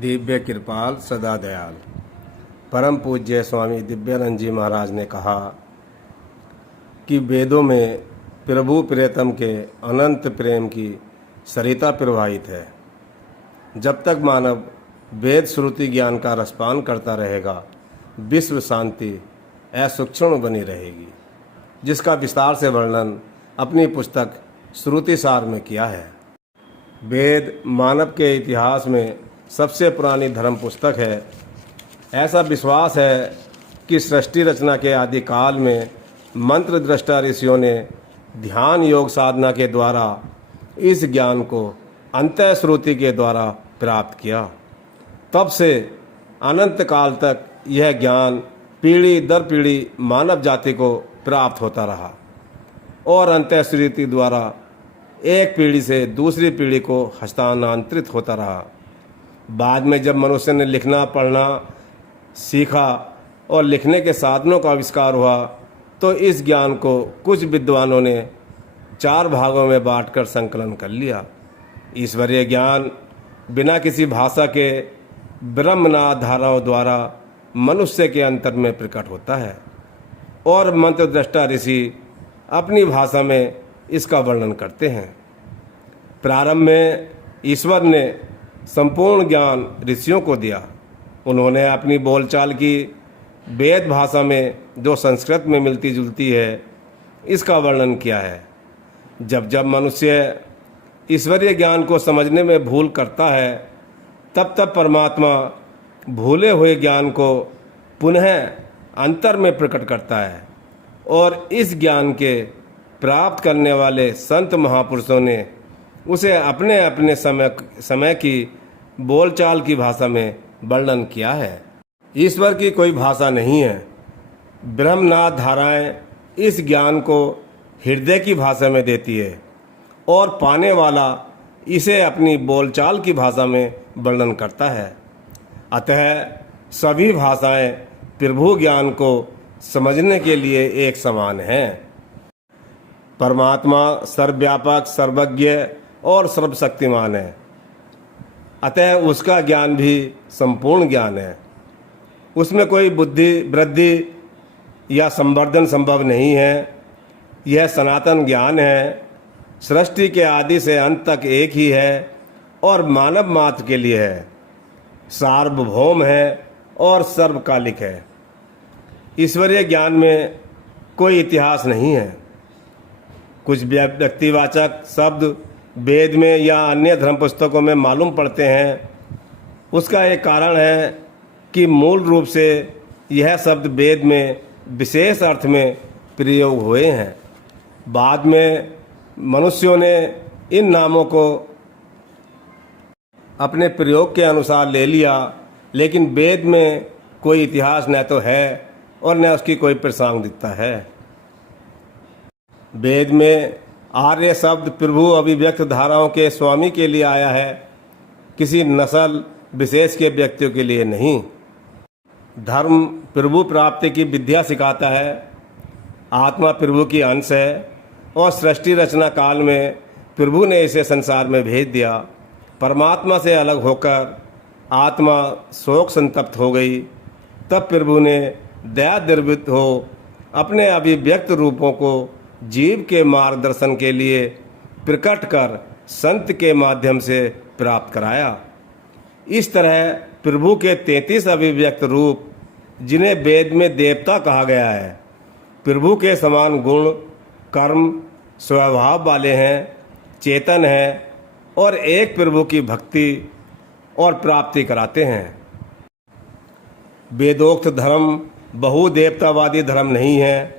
दिव्य कृपाल सदा दयाल परम पूज्य स्वामी दिव्यानंद जी महाराज ने कहा कि वेदों में प्रभु प्रियतम के अनंत प्रेम की सरिता प्रवाहित है। जब तक मानव वेद श्रुति ज्ञान का रसपान करता रहेगा, विश्व शांति असुक्षुण बनी रहेगी, जिसका विस्तार से वर्णन अपनी पुस्तक श्रुतिसार में किया है। वेद मानव के इतिहास में सबसे पुरानी धर्म पुस्तक है। ऐसा विश्वास है कि सृष्टि रचना के आदि काल में मंत्र दृष्टा ऋषियों ने ध्यान योग साधना के द्वारा इस ज्ञान को अंतः श्रुति के द्वारा प्राप्त किया। तब से अनंत काल तक यह ज्ञान पीढ़ी दर पीढ़ी मानव जाति को प्राप्त होता रहा और अंतः श्रुति द्वारा एक पीढ़ी से दूसरी पीढ़ी को हस्तांतरित होता रहा। बाद में जब मनुष्य ने लिखना पढ़ना सीखा और लिखने के साधनों का आविष्कार हुआ, तो इस ज्ञान को कुछ विद्वानों ने 4 भागों में बांटकर संकलन कर लिया। ईश्वरीय ज्ञान बिना किसी भाषा के ब्रह्मनाद धाराओं द्वारा मनुष्य के अंतर में प्रकट होता है और मंत्र दृष्टा ऋषि अपनी भाषा में इसका वर्णन करते हैं। प्रारंभ में ईश्वर ने संपूर्ण ज्ञान ऋषियों को दिया। उन्होंने अपनी बोलचाल की वेद भाषा में, जो संस्कृत में मिलती जुलती है, इसका वर्णन किया है। जब जब मनुष्य ईश्वरीय ज्ञान को समझने में भूल करता है, तब तब परमात्मा भूले हुए ज्ञान को पुनः अंतर में प्रकट करता है और इस ज्ञान के प्राप्त करने वाले संत महापुरुषों ने उसे अपने अपने समय की बोलचाल की भाषा में वर्णन किया है। ईश्वर की कोई भाषा नहीं है। ब्रह्मनाद धाराएं इस ज्ञान को हृदय की भाषा में देती है और पाने वाला इसे अपनी बोलचाल की भाषा में वर्णन करता है। अतः सभी भाषाएं प्रभु ज्ञान को समझने के लिए एक समान हैं। परमात्मा सर्वव्यापक, सर्वज्ञ और सर्वशक्तिमान है, अतः उसका ज्ञान भी संपूर्ण ज्ञान है। उसमें कोई बुद्धि वृद्धि या संवर्धन संभव नहीं है। यह सनातन ज्ञान है, सृष्टि के आदि से अंत तक एक ही है और मानव मात्र के लिए है, सार्वभौम है और सर्वकालिक है। ईश्वरीय ज्ञान में कोई इतिहास नहीं है। कुछ व्यक्तिवाचक शब्द वेद में या अन्य धर्म पुस्तकों में मालूम पड़ते हैं। उसका एक कारण है कि मूल रूप से यह शब्द वेद में विशेष अर्थ में प्रयोग हुए हैं। बाद में मनुष्यों ने इन नामों को अपने प्रयोग के अनुसार ले लिया, लेकिन वेद में कोई इतिहास न तो है और न उसकी कोई प्रासंगिकता है। वेद में आर्य शब्द प्रभु अभिव्यक्त धाराओं के स्वामी के लिए आया है, किसी नस्ल विशेष के व्यक्तियों के लिए नहीं। धर्म प्रभु प्राप्ति की विद्या सिखाता है। आत्मा प्रभु की अंश है और सृष्टि रचना काल में प्रभु ने इसे संसार में भेज दिया। परमात्मा से अलग होकर आत्मा शोक संतप्त हो गई, तब प्रभु ने दया द्रवित हो अपने अभिव्यक्त रूपों को जीव के मार्गदर्शन के लिए प्रकट कर संत के माध्यम से प्राप्त कराया। इस तरह प्रभु के 33 अभिव्यक्त रूप, जिन्हें वेद में देवता कहा गया है, प्रभु के समान गुण कर्म स्वभाव वाले हैं, चेतन हैं और एक प्रभु की भक्ति और प्राप्ति कराते हैं। वेदोक्त धर्म बहुदेवतावादी धर्म नहीं है,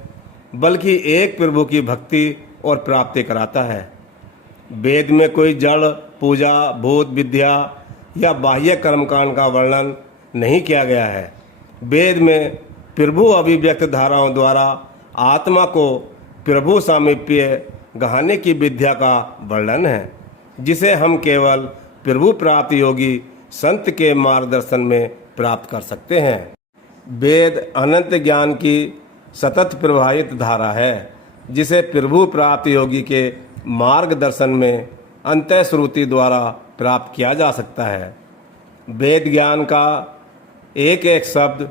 बल्कि एक प्रभु की भक्ति और प्राप्ति कराता है। वेद में कोई जड़ पूजा, भूत विद्या या बाह्य कर्मकांड का वर्णन नहीं किया गया है। वेद में प्रभु अभिव्यक्त धाराओं द्वारा आत्मा को प्रभु सामीप्य गहाने की विद्या का वर्णन है, जिसे हम केवल प्रभु प्राप्त योगी संत के मार्गदर्शन में प्राप्त कर सकते हैं। वेद अनंत ज्ञान की सतत प्रवाहित धारा है, जिसे प्रभु प्राप्त योगी के मार्गदर्शन में अंतः श्रुति द्वारा प्राप्त किया जा सकता है। वेद ज्ञान का एक एक शब्द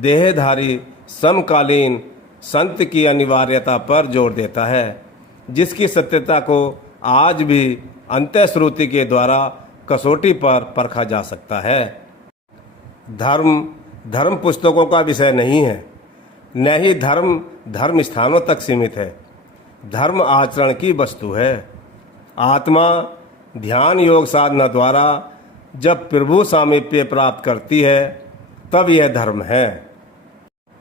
देहधारी समकालीन संत की अनिवार्यता पर जोर देता है, जिसकी सत्यता को आज भी अंतःश्रुति के द्वारा कसौटी पर परखा जा सकता है। धर्म पुस्तकों का विषय नहीं है, न ही धर्म स्थानों तक सीमित है। धर्म आचरण की वस्तु है। आत्मा ध्यान योग साधना द्वारा जब प्रभु सामीप्य प्राप्त करती है तब यह धर्म है।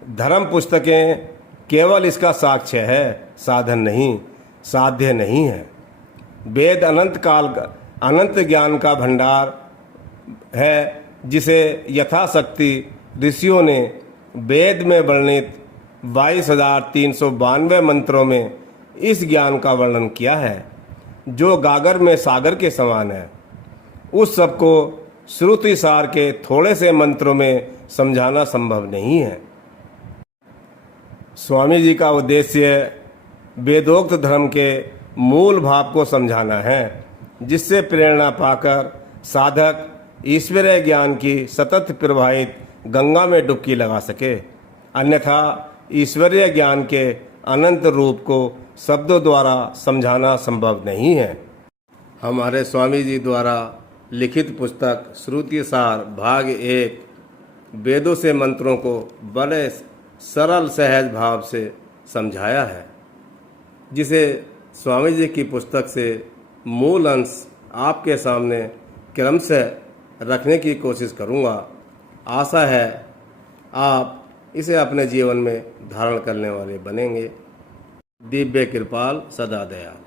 धर्म पुस्तकें केवल इसका साक्ष्य है, साधन नहीं, साध्य नहीं है। वेद अनंत ज्ञान का भंडार है, जिसे यथाशक्ति ऋषियों ने वेद में वर्णित 22,392 मंत्रों में इस ज्ञान का वर्णन किया है, जो गागर में सागर के समान है। उस सब को श्रुति सार के थोड़े से मंत्रों में समझाना संभव नहीं है। स्वामी जी का उद्देश्य वेदोक्त धर्म के मूल भाव को समझाना है, जिससे प्रेरणा पाकर साधक ईश्वरीय ज्ञान की सतत प्रवाहित गंगा में डुबकी लगा सके। अन्यथा ईश्वरीय ज्ञान के अनंत रूप को शब्दों द्वारा समझाना संभव नहीं है। हमारे स्वामी जी द्वारा लिखित पुस्तक श्रुति सार भाग 1 वेदों से मंत्रों को बड़े सरल सहज भाव से समझाया है, जिसे स्वामी जी की पुस्तक से मूल अंश आपके सामने क्रमशः रखने की कोशिश करूंगा। आशा है आप इसे अपने जीवन में धारण करने वाले बनेंगे। दिव्य कृपाल सदा दयाल।